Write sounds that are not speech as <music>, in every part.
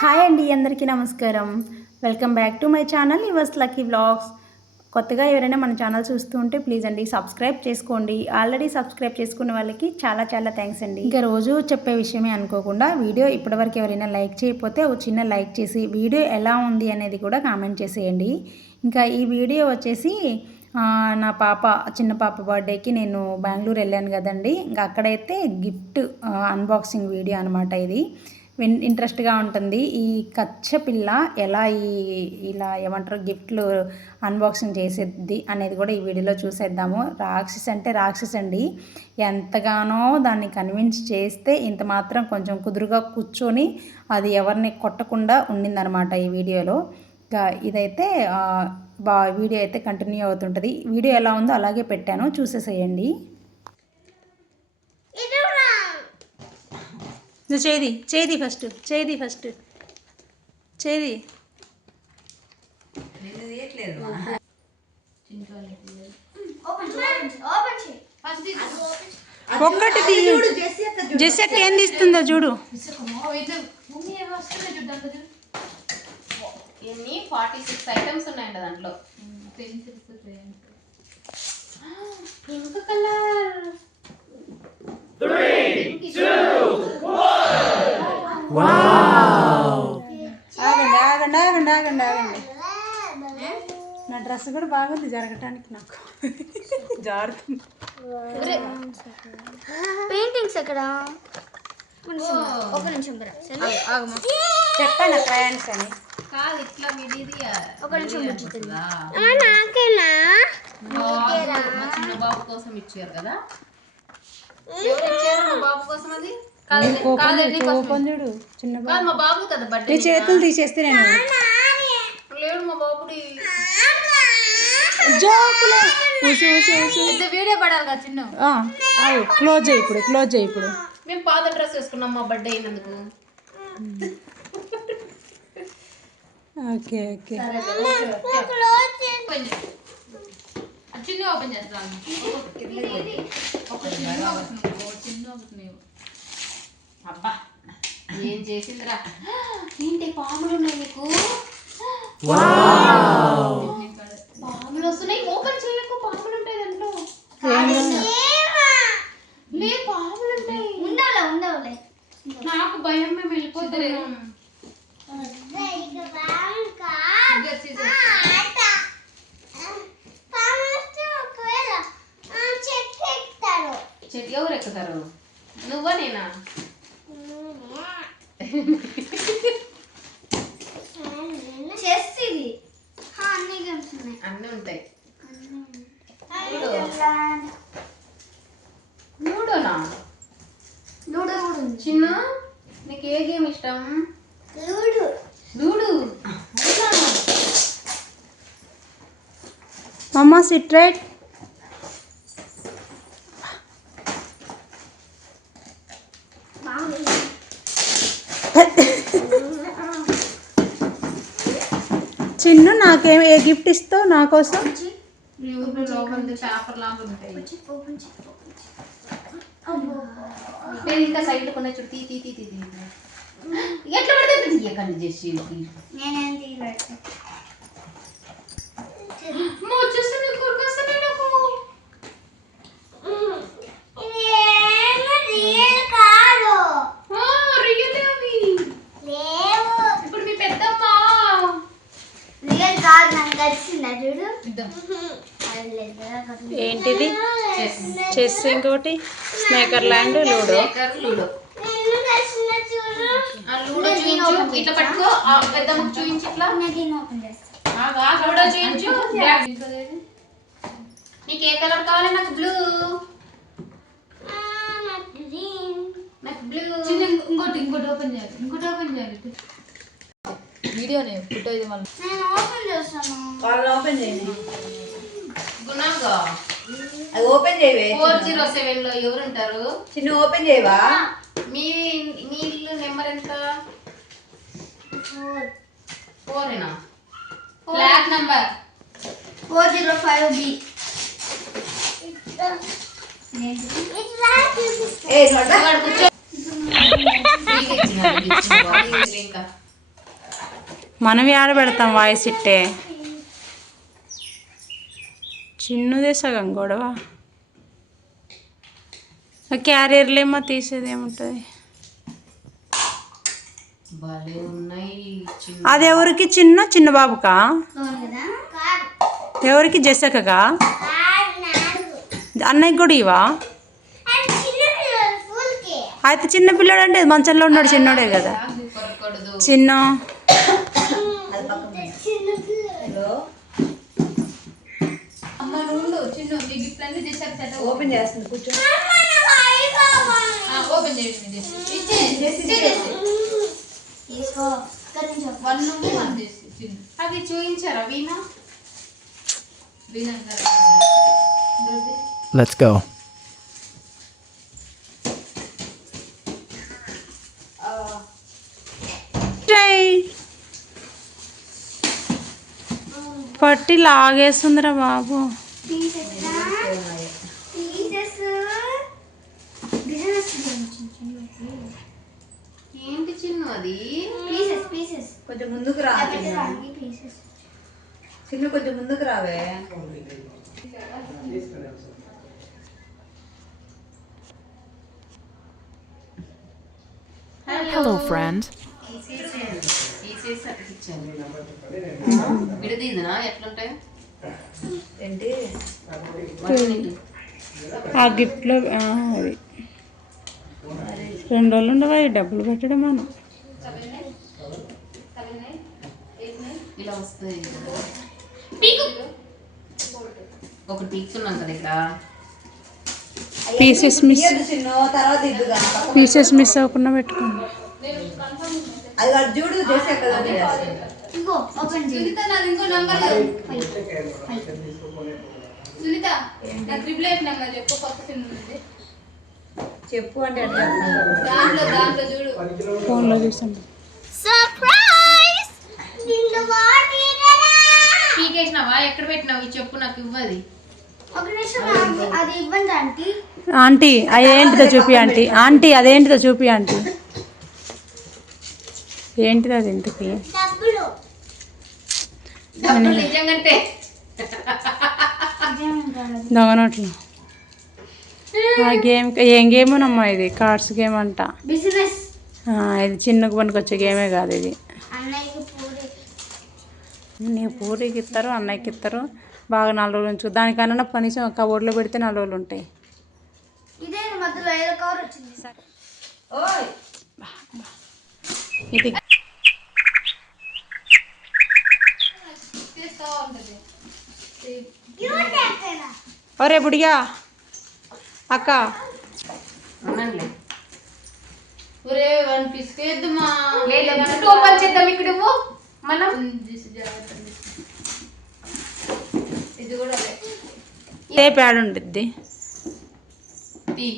Hi అండి అందరికీ నమస్కారం. Welcome back to my channel yours lucky vlogs కొత్తగా ఎవరైనా మన ఛానల్ చూస్తూ ఉంటే ప్లీజ్ అండి సబ్స్క్రైబ్ చేసుకోండి. ఆల్రెడీ సబ్స్క్రైబ్ చేసుకున్న వాళ్ళకి చాలా చాలా థ్యాంక్స్ అండి. ఇంకా రోజు చెప్పే విషయమే అనుకోకుండా వీడియో ఇప్పటివరకు ఎవరైనా లైక్ చేయకపోతే ఒక చిన్న లైక్ చేసి వీడియో ఎలా ఉంది అనేది కూడా కామెంట్ చేసేయండి. ఇంకా ఈ వీడియో వచ్చేసి నా పాప చిన్న పాప బర్త్డేకి నేను బెంగళూరు వెళ్ళాను కదండి. ఇంకా అక్కడైతే గిఫ్ట్ అన్బాక్సింగ్ వీడియో అనమాట ఇది. విన్ ఇంట్రెస్ట్గా ఉంటుంది. ఈ కచ్చ పిల్ల ఎలా ఈ ఇలా ఏమంటారు గిఫ్ట్లు అన్బాక్సింగ్ చేసేది అనేది కూడా ఈ వీడియోలో చూసేద్దాము. రాక్షస్ అంటే రాక్షస్ అండి ఎంతగానో దాన్ని కన్విన్స్ చేస్తే ఇంత మాత్రం కొంచెం కుదురుగా కూర్చొని అది ఎవరిని కొట్టకుండా ఉండిందనమాట ఈ వీడియోలో. ఇదైతే బా వీడియో అయితే కంటిన్యూ అవుతుంటుంది. వీడియో ఎలా ఉందో అలాగే పెట్టాను. చూసేసేయండి. నువ్వు చేది చేది ఫస్ట్ చేది ఫస్ట్ చేది ఒక్కటి తీయు. జెస్ అక్క ఏం తీస్తుందో చూడు. ఎన్ని? ఫార్టీ సిక్స్ ఐటమ్స్ ఉన్నాయండి దాంట్లో. Pink colour. ఆగండి ఆగండి ఆగండి ఆగండి. ఆగండి నా డ్రెస్ కూడా బాగుంది జరగటానికి నాకు. జారుతుంది. పెయింటింగ్స్ ఎక్కడ? ఒక నిమిషం చెప్పాను క్రయాన్స్ అని కాదు ఇట్లా విడిది ఒక నిమిషం. నాకేనా చిన్న బాబు కోసం ఇచ్చారు కదా. బాబు కోసం అది? కాదు మా బాబు బర్త్డే చేతులు తీసేస్తే నేను లేడు మా బాబుడి జోకులు. ఊసి ఊసి ఊసి పెద్ద వీడియో పడాలి కదా చిన్న. క్లోజ్ చేయి ఇప్పుడు క్లోజ్ చేయి ఇప్పుడు. మేము పాత డ్రెస్ వేసుకున్నాం మా బర్త్డే అయినందుకు. Okay okay. చిన్న ఓపెన్ చేస్తాను. అబ్బా. ఏం చేసిందిరా? <gasps> ఏంటి పాములు ఉన్నాయి నీకు <gasps> పాములు వస్తున్నాయి ఓపెన్ చేయకు పాములు ఉంటాయి దాంట్లో లే పాములు ఉంటాయి ఉండవులే ఉండవులే నాకు భయం మేము వెళ్ళిపోతారే ఎక్కుతారు నువ్వా నేనా? చెస్ ఇది అన్ని గేమ్స్ ఉన్నాయి. అన్నీ ఉంటాయి. లూడో. లూడోనా? లూడో కూడా చిన్న నీకు ఏ గేమ్ ఇష్టం? లూడో. లూడు. అవునా? మమ్మ సిట్ రైట్ బాగుంది చిన్ను నాకేం ఏ గిఫ్ట్ ఇస్తావు నా కోసం ఎవరు లోపల పేపర్ లాగా ఉంటాయి ఓపెన్ చేయి అబ్బో నేను ఇంకా సైడ్ కొన్న చూడు తీ తీ తీ తీ తీ. ఎట్లా పడితే అట్లా తీయకండి చేసి నేనేం తీయలేదు వచ్చేస్తాను కొడుకొస్తాను నాకు రియల్ కాదు ఆ, రియలే అవి లేవు ఇప్పుడు మీ పెద్దమ్మ రియల్ కాదు నాకు తెలిసిందా చూడు ఇద్దాం. అది లేదు ఏంటిది? చెస్. ఇంకోటి? స్నేకర్ ల్యాండ్ లూడో. ఇట్లా పట్టుకో. చూపించి ఇట్లా. చూపించు. బ్యాగ్ నీకు ఏ కలర్ కావాలి? నాకు బ్లూ. నాకు బ్లూ. ఇంకోటి ఇంకోటి ఓపెన్ చేయాలి. ఇంకోటి ఓపెన్ చేయాలి. వీడియోనే ఫోటో ఇది మళ్ళీ. నేను ఓపెన్ చేస్తాను. వాళ్ళు ఓపెన్ చేయండి. గుణంగా. అది ఓపెన్ చేయవే. ఫోర్ జీరో సెవెన్లో ఎవరు ఉంటారు చిన్న ఓపెన్ చేయవా? మీ మీ ఇల్లు నెంబర్ ఎంత? ఫోరేనా? Flat number. Four zero five B. ఏ కూర్చో <laughs> <laughs> ఇంకా. మనం ఏడ పెడతాం వాయిస్ ఇట్టే? చిన్నదే సగం గొడవ. క్యారియర్లేమో తీసేది ఏముంటుంది? భలే ఉన్నాయి చిన్న అది ఎవరికి? చిన్న చిన్న బాబుకా? ఎవరికి? జెసకగా అన్నయ్యకి కూడా ఇవా అయితే చిన్న పిల్లడు అంటే మంచంలో ఉన్నాడు చిన్నోడే కదా. చిన్న? ఓపెన్ చేస్తుంది కూర్చో ఓపెన్ చేయండి వన్ నుండి వన్ చేసి చిన్న అవి చూపించారా వీణా వినంగా Let's go. పట్టి లాగేస్తుందిరా బాబు పీసెస్ పీసెస్ బిజినెస్ ఏంటి చిన్న అది. పీసెస్ పీసెస్ కొంచెం ముందుకు రా. చిన్న. పీసెస్ చిన్న కొంచెం ముందుకు రావే. ఇచ్చాను విడదీదినా? ఎట్లుంటాయి? ఏంటి? ఆ గిఫ్ట్లో అది. రెండు రోజులు ఉండవా? డబ్బులు పెట్టడం మనం ఇలా వస్తాయి ఒకటి పీక్తున్నాం కదా ఇక్కడ. Pieces miss. పీసెస్ మిస్ అవ్వకుండా పెట్టుకోండి చేసే చెప్పు అంటే ఫోన్లో చూసాను వాటిరా పీకేసినావా? ఎక్కడ పెట్టినావు? ఇది చెప్పు నాకు ఇవ్వది. ఒక నిమిషం ఆగు. అది ఇవ్వండి ఆంటీ. ఆంటీ అది ఏంటిదో చూపి ఆంటీ. ఆంటీ అదేంటిదో చూపి ఆంటీ. ఏంటిది అది ఇంతకి? దొంగ నోట్లు. ఆ గేమ్ ఏం గేమ్ నమ్మా ఇది? కార్డ్స్ గేమ్ అంట. బిజినెస్. ఆ, ఇది చిన్నకు పనికొచ్చే గేమే కాదు ఇది. నీకు పూరికి ఇస్తారు అన్నయ్యకి ఇస్తారు బాగా నాలుగు రోజులు ఉంచు. దానికన్నా కనీసం కబోర్డ్లో పెడితే నాలుగు రోజులు ఉంటాయి. ఇదే ఒరే బుడిగా అక్క. ఒరే వన్ పీస్ వేద్దామా లేదు ఓపెన్ చేద్దాం ఇక్కడ ఇవ్వు. మనం ఇది కూడా ప్యాడ్ ఉంటుంది తీ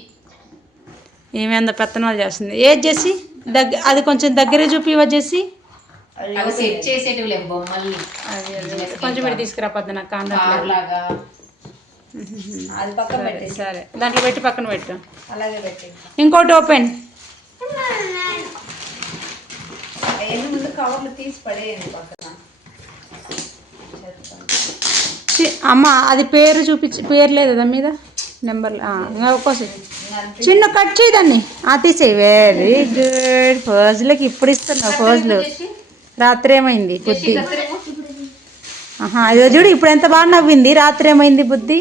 ఏమి అంత పెత్తనాలు చేస్తుంది. ఏది చేసి దగ్గ అది కొంచెం దగ్గర చూపి బొమ్మల్ని. కొంచెం పెట్టి తీసుకురా కార్ లాగా అది పక్కన పెట్టేసి. సరే. దాంట్లో పెట్టి పక్కన పెట్టు. అలాగే పెట్టి ఇంకోటి ఓపెన్. అవన్నీ ముందు కవర్లు తీసి పడేయండి పక్కన. చెప్తాను. చి- అమ్మ అది పేరు చూపించి పేరు లేదు దాని మీద? నెంబర్ ఒక్కోసారి చిన్న కట్ చేయి దాన్ని. ఆ తీసేయి. వెరీ గుడ్ ఫోజులకి ఇప్పుడు ఇస్తున్నావు ఫోజులు. రాత్రి ఏమైంది బుద్ధి? ఆహా ఇదిగో చూడు ఇప్పుడు ఎంత బాగా నవ్వింది. రాత్రి ఏమైంది బుద్ధి?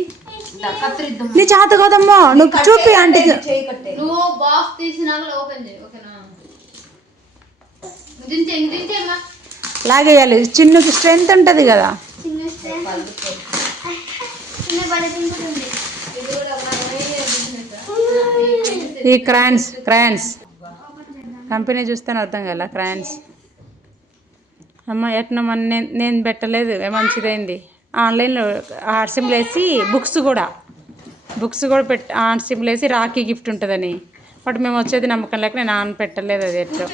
నీ చేత కదమ్మా నువ్వు చూపి అంటే చేయి కట్టే నువ్వు బాక్స్ తీసినాక ఓపెన్ చేయి ఓకేనా దించే దించేమ్మా లాగేయాలి. చిన్నకి స్ట్రెంత్ ఉంటుంది కదా. ఈ క్రాన్స్ క్రాన్స్. కంపెనీ చూస్తేనే అర్థం కదా క్రాన్స్. అమ్మ ఎట్లా మన నేను నేను పెట్టలేదు మంచిదైంది. ఆన్లైన్లో సింబల్ వేసి బుక్స్ కూడా. బుక్స్ కూడా పెట్టి హాట్ సింబల్ వేసి రాఖీ గిఫ్ట్ ఉంటుందని. బట్ మేము వచ్చేది నమ్మకం లేక నేను ఆన్ పెట్టలేదు అది ఎట్లా.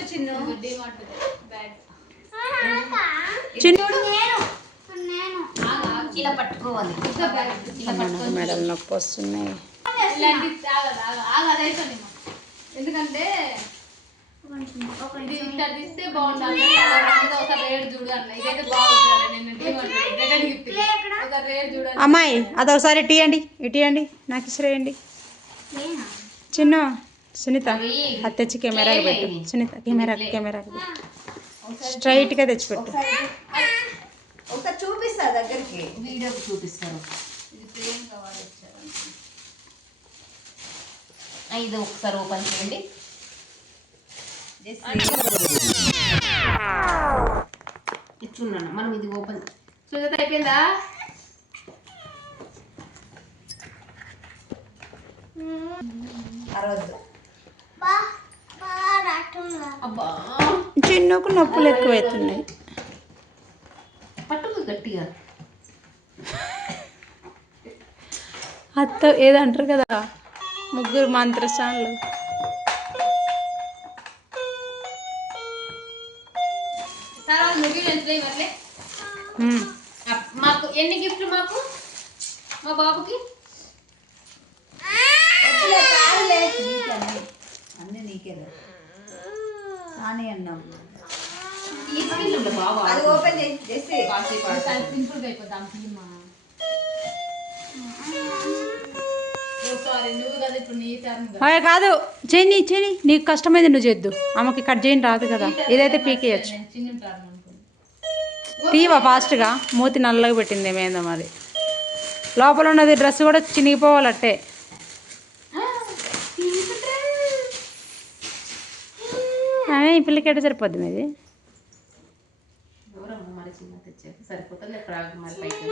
చిన్న నేను. నేను. ఇలా పట్టుకోవాలి. నాకు మెడలు నొప్పి వస్తున్నాయి. అది ఎందుకంటే ఇట్లా తీస్తే బాగుండాలి ఒకసారి రేట్ చూడు అన్న. ఇదైతే బాగుంటుంది నేను రిటర్న్ గిఫ్ట్ ఒకసారి చూడాలి అమ్మాయి ఇటు ఇవ్వండి ఇటు ఇవ్వండి నాకు ఇసిరేయండి నేనా? చిన్న సునీత అది తెచ్చి కెమెరాకి పెట్టు. సునీత కెమెరా కెమెరాకి పెట్టు. స్ట్రైట్గా తెచ్చిపెట్టు. ఒకసారి చూపిస్తా దగ్గరికి. వీడియోకి చూపిస్తారు. ఇది ప్లేన్ ఒకసారి ఓపెన్ చేయండి. ఇచ్చున్నాను. మనం ఇది ఓపెన్ సుజాత అయిపోయిందా? అరవద్దు. అబ్బా. చిన్నకు నొప్పులు గట్టిగా. అత్త ఏదంటారు కదా? ముగ్గురు. అప్- మాకు ఎన్ని గిఫ్ట్లు మాకు? మా బాబుకి. నీకే అన్ని. నీకేలే కానీ అన్నాం. అది ఓపెన్ చేసి. సింపుల్గా కాదు. చేయని చేయని నీకు కష్టమైంది నువ్వు చేద్దు. ఆమెకి కట్ చేయని రాదు కదా. ఇదైతే పీకేయచ్చు. నేను తీవా ఫాస్ట్గా. మూతి నల్లగా పెట్టింది ఏమైందో మరి. లోపల ఉన్నది డ్రెస్ కూడా చినిగిపోవాలట్టే. ఈ పిల్లకి ఎట్ట సరిపోద్ది మీది దూరం మరి చిన్న తెచ్చాక సరిపోతుంది ఎక్కడ ఆగు మరి పైకి.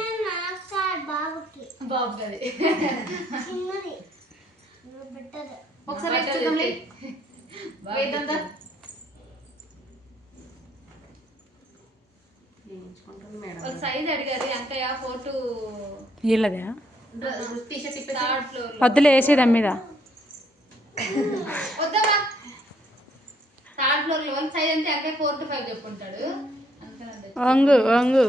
పెట్టదు ఒకసారి వేద్దాం వీళ్ళదా? వద్దులే వేసేది మీద. వద్దామా థర్డ్ ఫ్లోర్లో సైజ్ అంటే అంకయ్య ఫోర్ టు ఫైవ్ చెప్పుకుంటాడు. వంగు వంగు.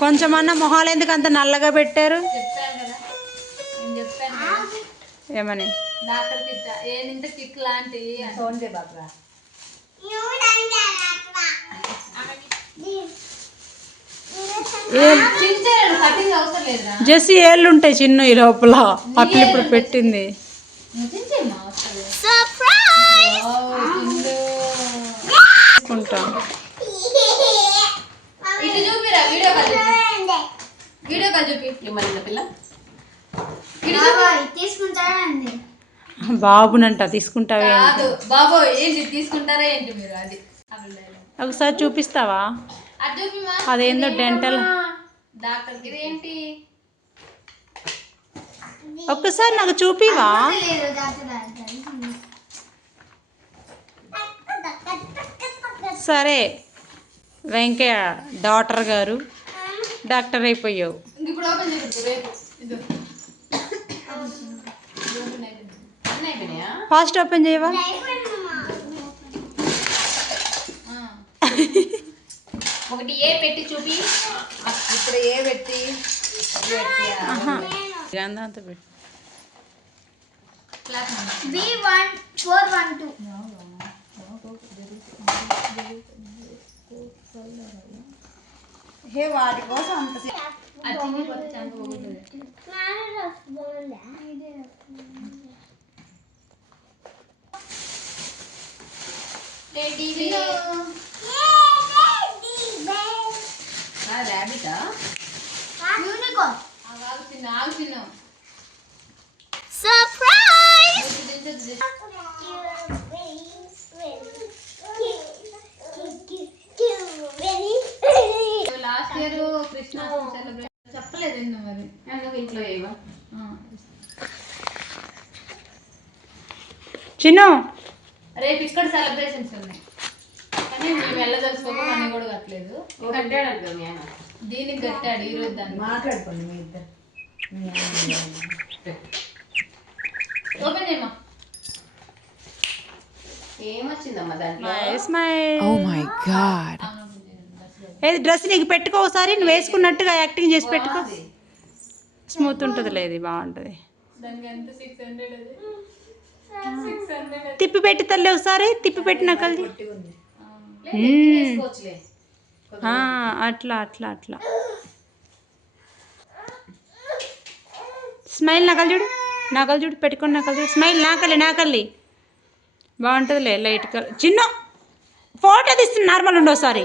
కొంచెమన్నా మొహాలు ఎందుకు అంత నల్లగా పెట్టారు. ఏమని? జెస్సీ ఏళ్ళు ఉంటాయి చిన్న ఈ లోపల. అట్లా ఇప్పుడు పెట్టింది. ఇటు చూపిరా వీడియో కాల్ చూపి. వీడియో కాల్ చూపి. ఏమన్నా పిల్ల? ఇటు చూపి. తీసుకుంటారా అండి బాబునంట తీసుకుంటావే కాదు బాబో ఏంటి తీసుకుంటారా ఏంటి మీరు అది. ఒకసారి చూపిస్తావా? అదేందో డెంటల్. డాక్టర్ ఇదేంటి ఒక్కసారి నాకు చూపివా? సరే. వెంకయ్య డాక్టర్ గారు డాక్టర్ అయిపోయావు. ఫాస్ట్ ఓపెన్ చేయవా. ఒకటి ఏ పెట్టి చూపి. ఇప్పుడు ఏ పెట్టి. ఏ పెట్టి. B one four one two hey వాటి కోసం అంత సే- సెలబ్రేట్ చెప్పలేదు ఎందుకు మరి. ఎందుకు ఇంట్లో ఏవో చిన్ను. రేపు ఇక్కడ సెలబ్రేషన్స్ ఉన్నాయి. కానీ మేము వెళ్ళదలుచుకోకుండా అన్ని కూడా కట్టలేదు. కట్టాడు దీనికి కట్టాడు ఈరోజు దాన్ని మాట్లాడుకోండి మీ ఇద్దరు. ఓపెన్ చేయమా ఏమొచ్చిందమ్మా దాంట్లో? ఏది డ్రెస్ నీకు పెట్టుకో ఒకసారి నువ్వు వేసుకున్నట్టుగా యాక్టింగ్ చేసి పెట్టుకో. స్మూత్ ఉంటుంది లేదు బాగుంటుంది. తిప్పి పెట్టి తల్లి ఒకసారి తిప్పి పెట్టి నకల్ది ఉంది. వేసుకోవచ్చులే. ఆ, అట్లా అట్లా అట్లా. స్మైల్ నకలు చూడు నకలు చూడు పెట్టుకొని నకలు చూడు. స్మైల్ నాకల్లి నాకల్లి బాగుంటుందిలే లైట్ కలర్ చిన్న ఫోటో తీస్తుంది నార్మల్ ఉండు ఒకసారి.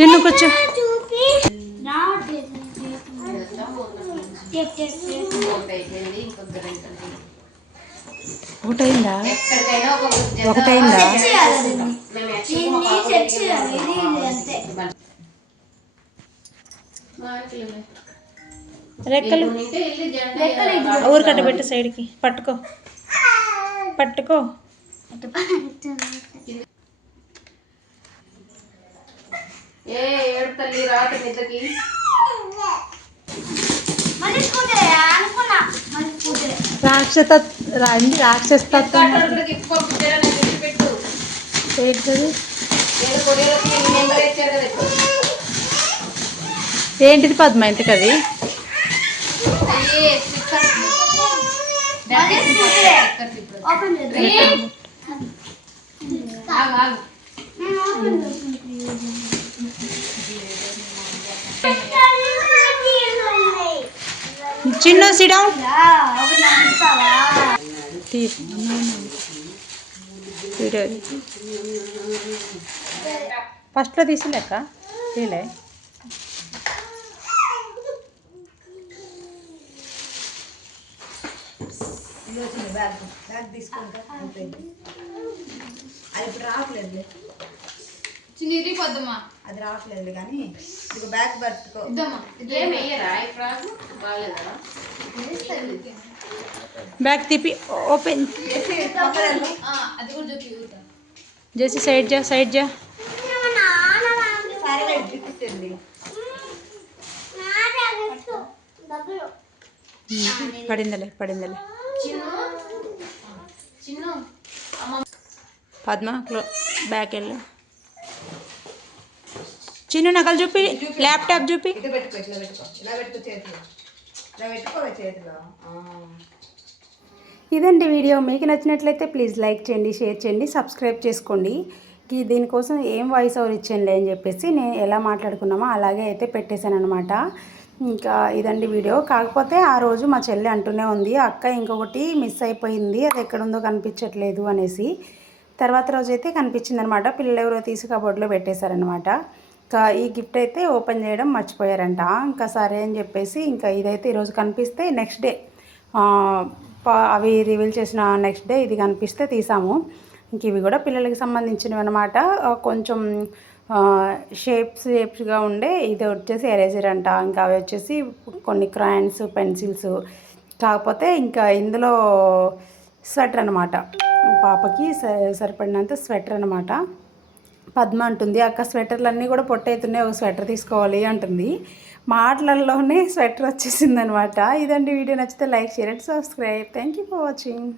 చిన్ను కూర్చో ఒకటైందా? ఒకటైందా? రెక్కలు. ఊరు కట్టబెట్టు సైడ్కి. పట్టుకో. పట్టుకో. ఏ ఏడు తల్లి రాత నిద్రకి మళ్ళీ స్కూటర్ అనుకున్నా. మళ్ళీ స్కూటర్ రాక్షస రండి రాక్షసతత్వం అక్కడికి ఎక్కువ పిచ్చరా నాకు ఇచ్చి పెట్టు ఏంటిది కదా పద్మ ఇంతకు అది. ఓపెన్ చేద్దాం ఆగు, ఆగు. నేను ఓపెన్ చేస్తాను చిన్న వీడియో ఫస్ట్లో తీసిలేక తీలే. తీసుకుంటా అది ఇప్పుడు రావట్లేదు. చిన్న ఇరిగిపోద్దమ్మా అది రావట్లేదు కానీ ఇది బ్యాగ్ పట్టుకో బ్యాగ్ తిప్పి ఓపెన్ చేసి సైడ్ జా సైడ్ జా. పడిందలే పడిందలే. పద్మ క్లో బ్యాక్ వెళ్ళు. చిన్ను నకలు చూపి ల్యాప్టాప్ చూపి. ఇదండి వీడియో. మీకు నచ్చినట్లయితే ప్లీజ్ లైక్ చేయండి షేర్ చేయండి సబ్స్క్రైబ్ చేసుకోండి. ఈ దీనికోసం ఏం వాయిస్ ఓవర్ ఇచ్చానులే అని చెప్పేసి నేను ఎలా మాట్లాడుకున్నామో అలాగే అయితే పెట్టేశాను అనమాట ఇంకా ఇదండి వీడియో. కాకపోతే ఆ రోజు మా చెల్లి అంటూనే ఉంది అక్క ఇంకొకటి మిస్ అయిపోయింది అది ఎక్కడుందో కనిపించట్లేదు అనేసి. తర్వాత రోజు అయితే కనిపించింది అనమాట పిల్లలు ఎవరో తీసి కబోర్డ్లో పెట్టేశారనమాట ఇంకా ఈ గిఫ్ట్ అయితే ఓపెన్ చేయడం మర్చిపోయారంట. ఇంకా సరే అని చెప్పేసి ఇంకా ఇదైతే ఈరోజు కనిపిస్తే నెక్స్ట్ డే. అవి రివీల్ చేసిన నెక్స్ట్ డే ఇది కనిపిస్తే తీసాము. ఇంక ఇవి కూడా పిల్లలకి సంబంధించినవి అనమాట కొంచెం షేప్స్ షేప్స్గా ఉండే ఇది వచ్చేసి ఎరేజర్ అంట. ఇంకా అవి వచ్చేసి కొన్ని క్రాయన్స్ పెన్సిల్స్. కాకపోతే ఇంకా ఇందులో స్వెటర్ అనమాట పాపకి స- సరిపడినంత స్వెటర్ అనమాట పద్మ అంటుంది అక్క స్వెటర్లన్నీ కూడా పొట్టయితున్నాయి ఒక స్వెటర్ తీసుకోవాలి అంటుంది. మాటలలోనే స్వెటర్ వచ్చేసింది అనమాట ఇదండి వీడియో నచ్చితే like share and subscribe. Thank you for watching